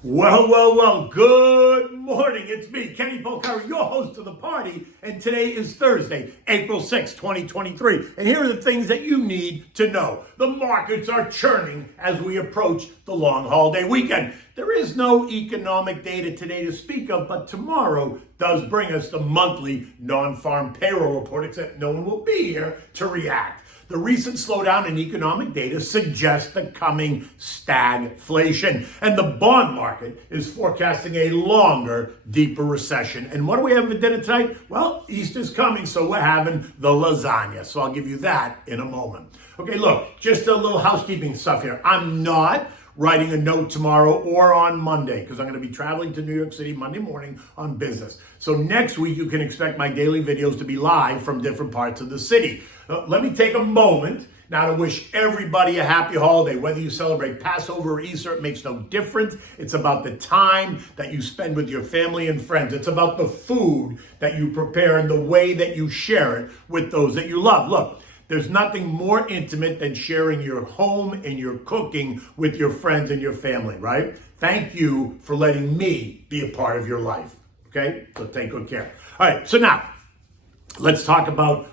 Well, good morning. It's me, Kenny Polcari, your host of the party, and today is Thursday, April 6, 2023. And here are the things that you need to know. The markets are churning as we approach the long holiday weekend. There is no economic data today to speak of, but tomorrow does bring us the monthly non-farm payroll report, except no one will be here to react. The recent slowdown in economic data suggests the coming stagflation, and the bond market is forecasting a longer, deeper recession. And what do we have for dinner tonight? Well, Easter's coming, so we're having the lasagna. So I'll give you that in a moment. Okay, look, just a little housekeeping stuff here. I'm not writing a note tomorrow or on Monday because I'm going to be traveling to New York City Monday morning on business. So next week you can expect my daily videos to be live from different parts of the city. Let me take a moment now to wish everybody a happy holiday. Whether you celebrate Passover or Easter, it makes no difference. It's about the time that you spend with your family and friends. It's about the food that you prepare and the way that you share it with those that you love. Look, there's nothing more intimate than sharing your home and your cooking with your friends and your family, right? Thank you for letting me be a part of your life, okay? So take good care. All right, so now, let's talk about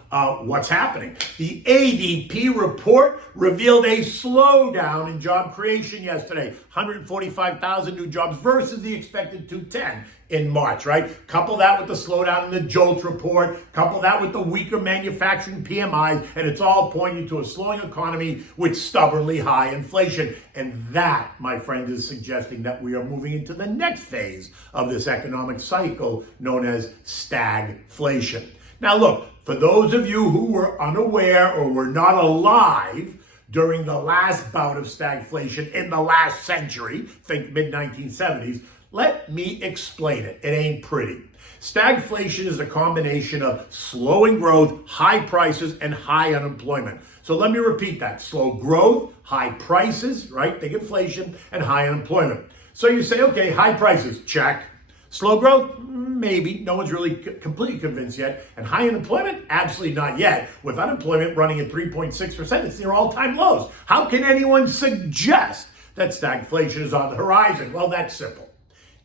what's happening. The ADP report revealed a slowdown in job creation yesterday. 145,000 new jobs versus the expected 210 in March, right? Couple that with the slowdown in the JOLTS report, couple that with the weaker manufacturing PMIs, and it's all pointing to a slowing economy with stubbornly high inflation. And that, my friend, is suggesting that we are moving into the next phase of this economic cycle known as stagflation. Now look, for those of you who were unaware or were not alive during the last bout of stagflation in the last century, think mid-1970s, let me explain it. It ain't pretty. Stagflation is a combination of slowing growth, high prices, and high unemployment. So let me repeat that. Slow growth, high prices, right? Think inflation, and high unemployment. So you say, okay, high prices, check. Slow growth? Maybe. No one's really completely convinced yet. And high unemployment? Absolutely not yet. With unemployment running at 3.6%, it's near all-time lows. How can anyone suggest that stagflation is on the horizon? Well, that's simple.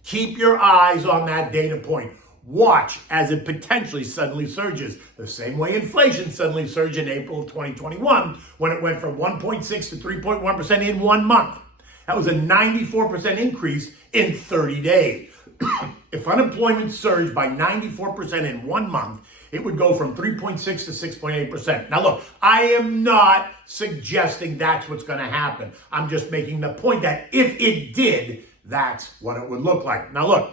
Keep your eyes on that data point. Watch as it potentially suddenly surges. The same way inflation suddenly surged in April of 2021 when it went from 1.6 to 3.1% in 1 month. That was a 94% increase in 30 days. If unemployment surged by 94% in 1 month, it would go from 3.6 to 6.8%. Now look, I am not suggesting that's what's going to happen. I'm just making the point that if it did, that's what it would look like. Now look,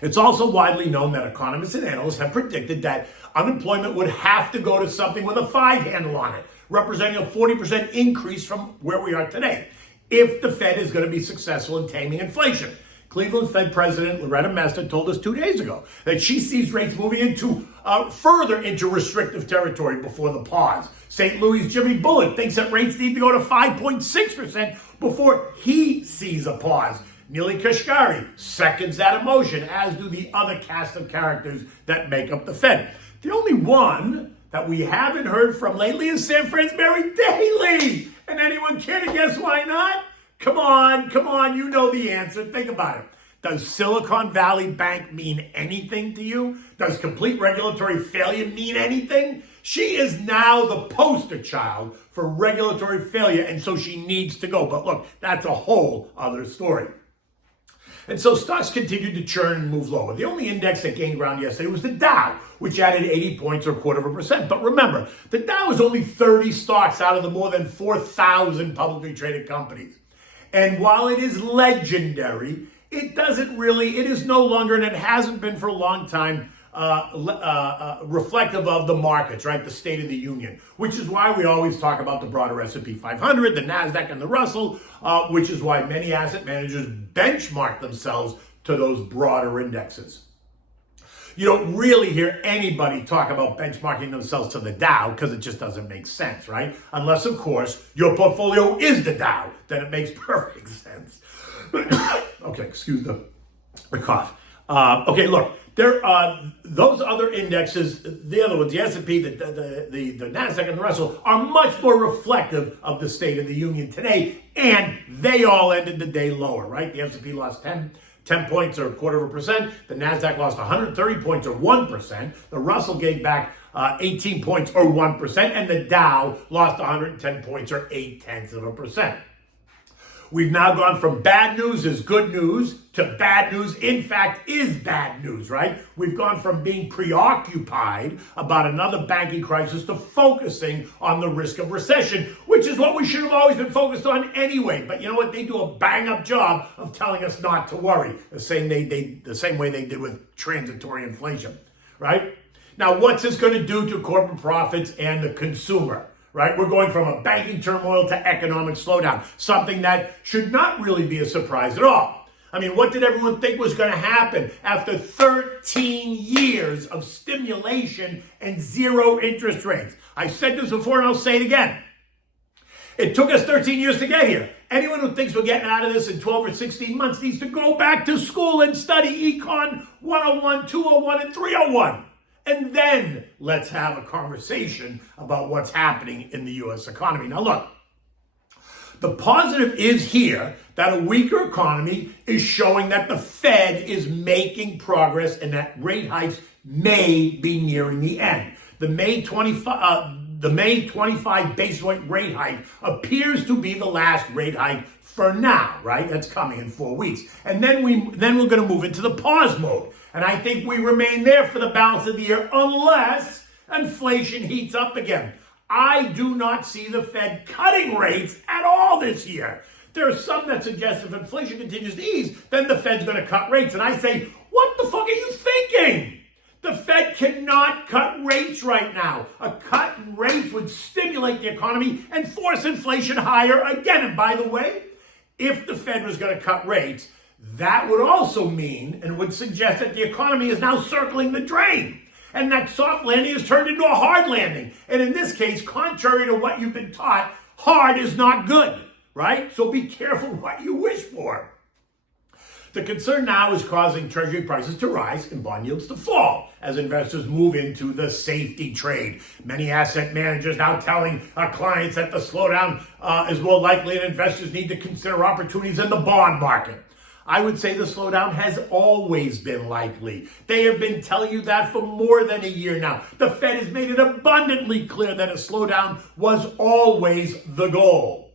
it's also widely known that economists and analysts have predicted that unemployment would have to go to something with a 5 handle on it, representing a 40% increase from where we are today, if the Fed is going to be successful in taming inflation. Cleveland Fed President Loretta Mester told us 2 days ago that she sees rates moving into further into restrictive territory before the pause. St. Louis' Jimmy Bullitt thinks that rates need to go to 5.6% before he sees a pause. Neely Kashkari seconds that emotion, as do the other cast of characters that make up the Fed. The only one that we haven't heard from lately is San Fran's Mary Daly. And anyone care to guess why not? Come on, you know the answer. Think about it. Does Silicon Valley Bank mean anything to you? Does complete regulatory failure mean anything? She is now the poster child for regulatory failure, and so she needs to go. But look, that's a whole other story. And so stocks continued to churn and move lower. The only index that gained ground yesterday was the Dow, which added 80 points or 0.25%. But remember, the Dow is only 30 stocks out of the more than 4,000 publicly traded companies. And while it is legendary, it is no longer, and it hasn't been for a long time, reflective of the markets, right? The State of the Union, which is why we always talk about the broader S&P 500, the NASDAQ, and the Russell, which is why many asset managers benchmark themselves to those broader indexes. You don't really hear anybody talk about benchmarking themselves to the Dow because it just doesn't make sense, right? Unless, of course, your portfolio is the Dow. Then it makes perfect sense. Okay, excuse the cough. Okay, look, those other indexes, the other ones, the S&P, the NASDAQ, and the Russell, are much more reflective of the state of the union today, and they all ended the day lower, right? The S&P lost 10 points or 0.25%. The NASDAQ lost 130 points or 1%. The Russell gave back 18 points or 1%, and the Dow lost 110 points or 0.8%. We've now gone from bad news is good news to bad news, in fact, is bad news, right? We've gone from being preoccupied about another banking crisis to focusing on the risk of recession, which is what we should have always been focused on anyway. But you know what? They do a bang-up job of telling us not to worry, the same way they did with transitory inflation, right? Now, what's this going to do to corporate profits and the consumer? Right? We're going from a banking turmoil to economic slowdown, something that should not really be a surprise at all. I mean, what did everyone think was going to happen after 13 years of stimulation and zero interest rates? I said this before and I'll say it again. It took us 13 years to get here. Anyone who thinks we're getting out of this in 12 or 16 months needs to go back to school and study Econ 101, 201, and 301. And then let's have a conversation about what's happening in the U.S. economy. Now, look, the positive is here that a weaker economy is showing that the Fed is making progress and that rate hikes may be nearing the end. The May 25 basis point rate hike appears to be the last rate hike for now, right? That's coming in 4 weeks. And then we're going to move into the pause mode. And I think we remain there for the balance of the year unless inflation heats up again. I do not see the Fed cutting rates at all this year. There are some that suggest if inflation continues to ease, then the Fed's going to cut rates. And I say, what the fuck are you thinking? The Fed cannot cut rates right now. A cut in rates would stimulate the economy and force inflation higher again. And by the way, if the Fed was going to cut rates, that would also mean and would suggest that the economy is now circling the drain and that soft landing has turned into a hard landing. And in this case, contrary to what you've been taught, hard is not good, right? So be careful what you wish for. The concern now is causing Treasury prices to rise and bond yields to fall as investors move into the safety trade. Many asset managers now telling clients that the slowdown is more likely and investors need to consider opportunities in the bond market. I would say the slowdown has always been likely. They have been telling you that for more than a year now. The Fed has made it abundantly clear that a slowdown was always the goal.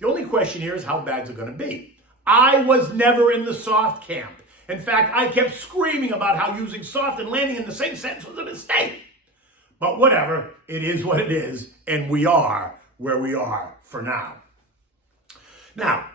The only question here is how bad is it going to be? I was never in the soft camp. In fact, I kept screaming about how using soft and landing in the same sentence was a mistake. But whatever, it is what it is, and we are where we are for now. Now,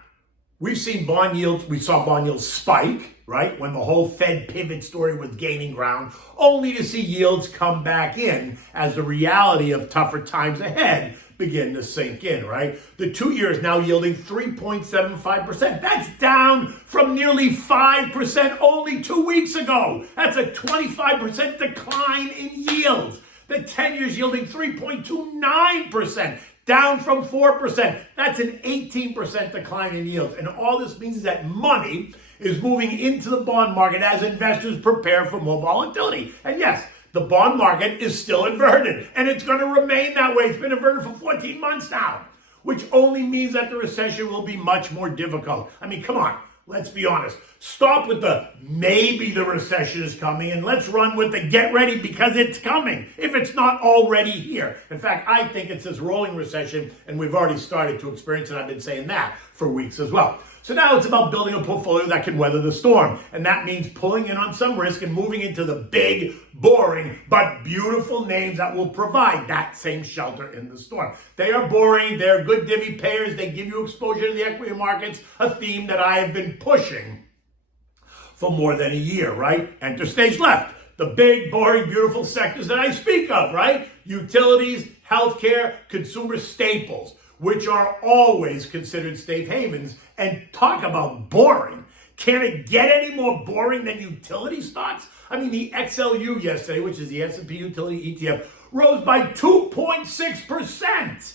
we've seen bond yields, we saw bond yields spike, right, when the whole Fed pivot story was gaining ground, only to see yields come back in as the reality of tougher times ahead begin to sink in, right? The 2-year is now yielding 3.75%. That's down from nearly 5% only 2 weeks ago. That's a 25% decline in yields. The 10-year is yielding 3.29%. Down from 4%. That's an 18% decline in yields. And all this means is that money is moving into the bond market as investors prepare for more volatility. And yes, the bond market is still inverted, and it's going to remain that way. It's been inverted for 14 months now, which only means that the recession will be much more difficult. I mean, come on, let's be honest. Stop with the maybe the recession is coming, and let's run with the get ready because it's coming, if it's not already here. In fact, I think it's this rolling recession, and we've already started to experience it. I've been saying that for weeks as well. So now it's about building a portfolio that can weather the storm. And that means pulling in on some risk and moving into the big, boring, but beautiful names that will provide that same shelter in the storm. They are boring. They're good divvy payers. They give you exposure to the equity markets, a theme that I have been pushing for more than a year, right? Enter stage left. The big, boring, beautiful sectors that I speak of, right? Utilities, healthcare, consumer staples, which are always considered safe havens. And talk about boring. Can it get any more boring than utility stocks? I mean, the XLU yesterday, which is the S&P Utility ETF, rose by 2.6%.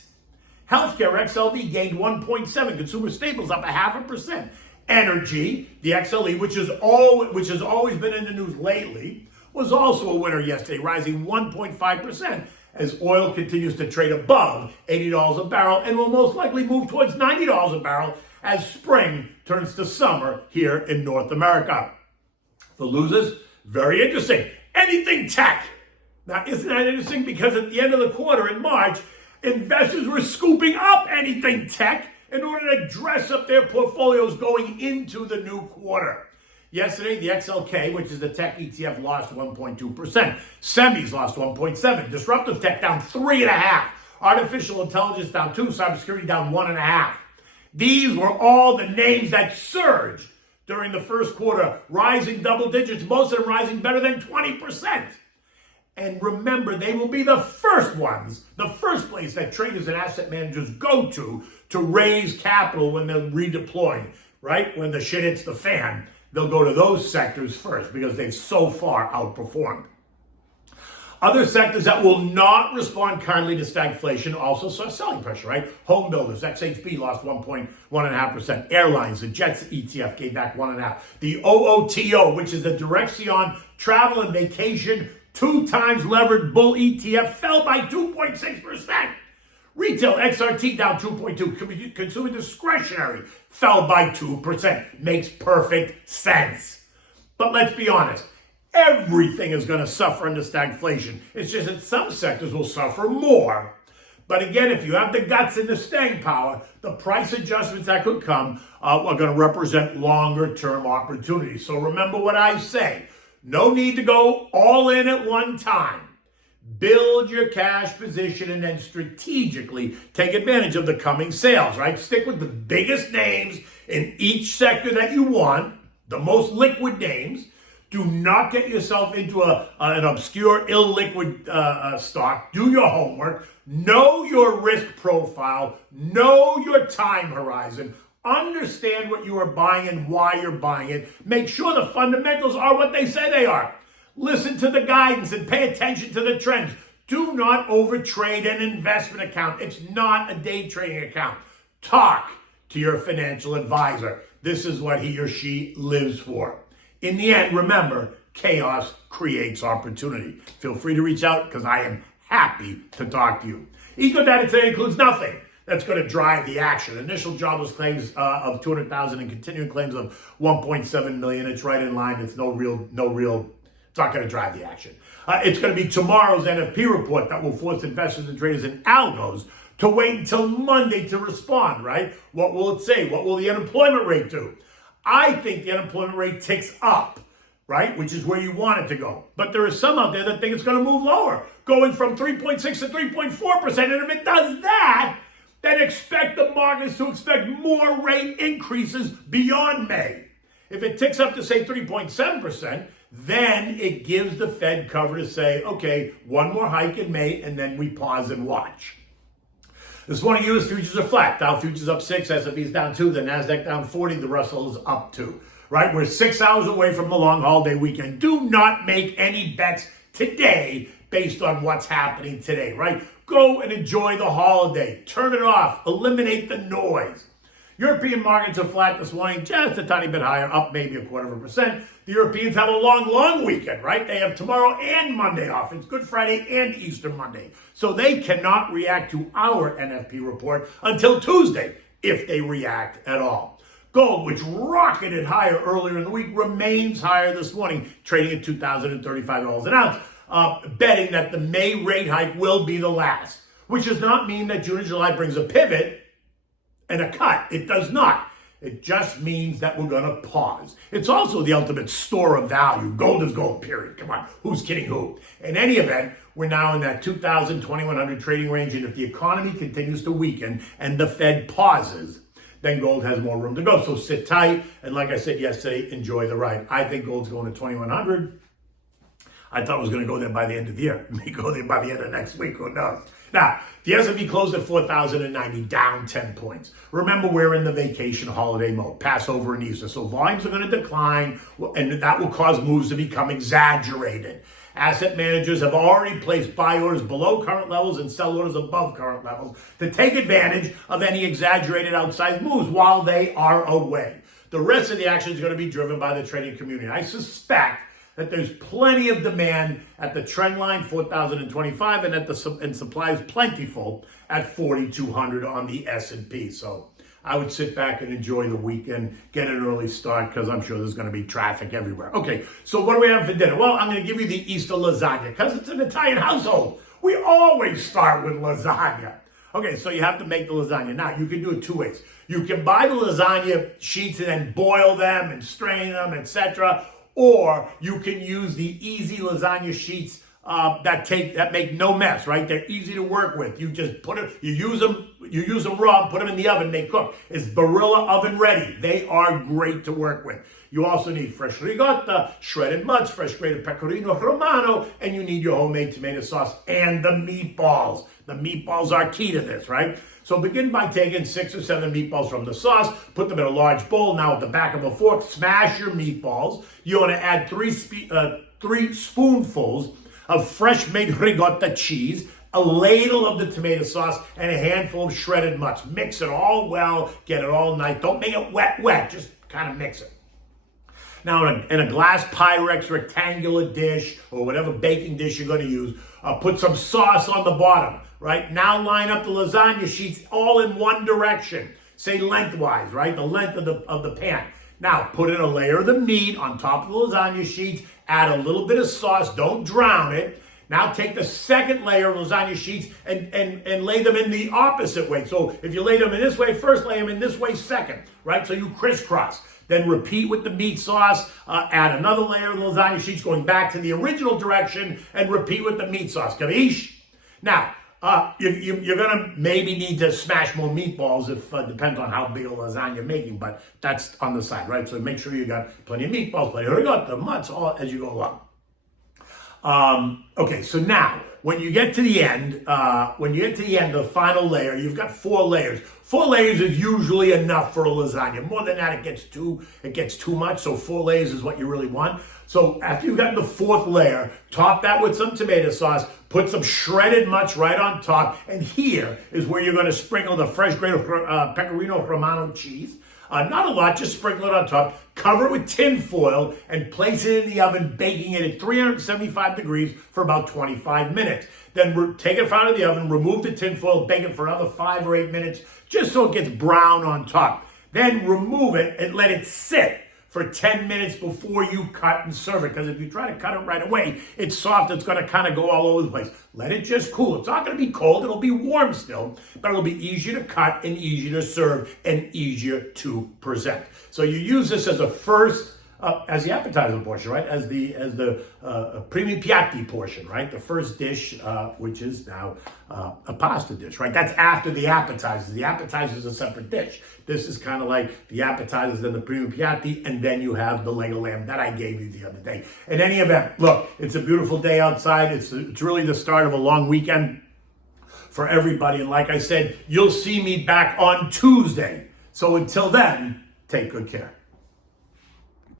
Healthcare XLV gained 1.7%. Consumer staples up 0.5%. Energy, the XLE, which has always been in the news lately, was also a winner yesterday, rising 1.5% as oil continues to trade above $80 a barrel and will most likely move towards $90 a barrel as spring turns to summer here in North America. The losers, very interesting. Anything tech. Now, isn't that interesting? Because at the end of the quarter in March, investors were scooping up anything tech in order to dress up their portfolios going into the new quarter. Yesterday, the XLK, which is the tech ETF, lost 1.2%. Semis lost 1.7%. Disruptive tech down 3.5%. Artificial intelligence down 2%. Cybersecurity down 1.5%. These were all the names that surged during the first quarter, rising double digits, most of them rising better than 20%. And remember, they will be the first ones, the first place that traders and asset managers go to raise capital when they're redeploying, right? When the shit hits the fan, they'll go to those sectors first because they've so far outperformed. Other sectors that will not respond kindly to stagflation also saw selling pressure, right? Home builders, XHB lost 1.5%. Airlines, the Jets ETF gave back 1.5%. The OOTO, which is the Direction Travel and Vacation 2 times levered bull ETF, fell by 2.6%. Retail XRT down 2.2%. Consumer discretionary fell by 2%. Makes perfect sense. But let's be honest. Everything is going to suffer under stagflation. It's just that some sectors will suffer more. But again, if you have the guts and the staying power, the price adjustments that could come are going to represent longer-term opportunities. So remember what I say. No need to go all in at one time. Build your cash position and then strategically take advantage of the coming sales, right? Stick with the biggest names in each sector that you want, the most liquid names. Do not get yourself into an obscure, illiquid stock. Do your homework. Know your risk profile. Know your time horizon. Understand what you are buying and why you're buying it. Make sure the fundamentals are what they say they are. Listen to the guidance and pay attention to the trends. Do not overtrade an investment account. It's not a day trading account. Talk to your financial advisor. This is what he or she lives for. In the end, remember, chaos creates opportunity. Feel free to reach out because I am happy to talk to you. Eco data today includes nothing that's going to drive the action. Initial jobless claims of 200,000 and continuing claims of 1.7 million. It's right in line. It's no real. It's not going to drive the action. It's going to be tomorrow's NFP report that will force investors and traders in algos to wait until Monday to respond, right? What will it say? What will the unemployment rate do? I think the unemployment rate ticks up, right? Which is where you want it to go. But there are some out there that think it's going to move lower, going from 3.6 to 3.4%. And if it does that, then expect the markets to expect more rate increases beyond May. If it ticks up to, say, 3.7%, then it gives the Fed cover to say, okay, one more hike in May, and then we pause and watch. This morning, U.S. futures are flat. Dow futures up 6, S&P is down 2, the NASDAQ down 40, the Russell is up 2. Right? We're 6 hours away from the long holiday weekend. Do not make any bets today based on what's happening today, right? Go and enjoy the holiday. Turn it off. Eliminate the noise. European markets are flat this morning, just a tiny bit higher, up maybe 0.25%. The Europeans have a long weekend, right? They have tomorrow and Monday off. It's Good Friday and Easter Monday. So they cannot react to our NFP report until Tuesday, if they react at all. Gold, which rocketed higher earlier in the week, remains higher this morning, trading at $2,035 an ounce, betting that the May rate hike will be the last, which does not mean that June and July brings a pivot and a cut. It does not. It just means that we're going to pause. It's also the ultimate store of value. Gold is gold, period. Come on, who's kidding who? In any event, we're now in that 2,000, 2,100 trading range, and if the economy continues to weaken and the Fed pauses, then gold has more room to go. So sit tight, and like I said yesterday, enjoy the ride. I think gold's going to 2,100. I thought it was going to go there by the end of the year. It may go there by the end of next week, who knows? Now, the S&P closed at 4,090, down 10 points. Remember, we're in the vacation holiday mode, Passover and Easter, so volumes are going to decline, and that will cause moves to become exaggerated. Asset managers have already placed buy orders below current levels and sell orders above current levels to take advantage of any exaggerated outsized moves while they are away. The rest of the action is going to be driven by the trading community. I suspect that there's plenty of demand at the trend line, 4,025, and supply is plentiful at 4,200 on the S&P. So I would sit back and enjoy the weekend, get an early start, because I'm sure there's going to be traffic everywhere. Okay, so what do we have for dinner? Well, I'm going to give you the Easter lasagna, because it's an Italian household. We always start with lasagna. Okay, so you have to make the lasagna. Now, you can do it two ways. You can buy the lasagna sheets and then boil them and strain them, etc. Or you can use the easy lasagna sheets that make no mess, right? They're easy to work with. You just you use them raw, put them in the oven, they cook. It's Barilla oven ready. They are great to work with. You also need fresh ricotta, shredded nuts, fresh grated pecorino romano, and you need your homemade tomato sauce and the meatballs. The meatballs are key to this, right? So begin by taking 6 or 7 meatballs from the sauce, put them in a large bowl. Now at the back of a fork, smash your meatballs. You want to add 3 spoonfuls of fresh made ricotta cheese, a ladle of the tomato sauce, and a handful of shredded nuts. Mix it all well, get it all nice. Don't make it wet, just kind of mix it. Now, in a glass Pyrex rectangular dish or whatever baking dish you're going to use, put some sauce on the bottom, right? Now line up the lasagna sheets all in one direction, say lengthwise, right? The length of the pan. Now, put in a layer of the meat on top of the lasagna sheets, add a little bit of sauce, don't drown it. Now take the second layer of lasagna sheets and lay them in the opposite way. So if you lay them in this way first, lay them in this way second, right? So you crisscross. Then repeat with the meat sauce, add another layer of lasagna sheets going back to the original direction, and repeat with the meat sauce. Capiche? Now, you're going to maybe need to smash more meatballs if depends on how big a lasagna you're making, but that's on the side, right? So make sure you got plenty of meatballs, plenty of ricotta, nuts, all as you go along. Okay, so now when you get to the end, the final layer, you've got 4 layers. 4 layers is usually enough for a lasagna. More than that, it gets too much. So 4 layers is what you really want. So after you've gotten the 4th layer, top that with some tomato sauce, put some shredded nuts right on top, and here is where you're going to sprinkle the fresh grated pecorino romano cheese. Not a lot, just sprinkle it on top. Cover it with tin foil and place it in the oven, baking it at 375 degrees for about 25 minutes. Then take it out of the oven, remove the tin foil, bake it for another 5 or 8 minutes, just so it gets brown on top. Then remove it and let it sit for 10 minutes before you cut and serve it. Because if you try to cut it right away, it's soft, it's going to kind of go all over the place. Let it just cool. It's not going to be cold, it'll be warm still, but it'll be easier to cut and easier to serve and easier to present. So you use this as a first, as the appetizer portion, right? As the primi piatti portion, right? The first dish, which is now a pasta dish, right? That's after the appetizers. The appetizer is a separate dish. This is kind of like the appetizers, then the primi piatti, and then you have the leg of lamb that I gave you the other day. In any event, look, it's a beautiful day outside. It's really the start of a long weekend for everybody. And like I said, you'll see me back on Tuesday. So until then, take good care.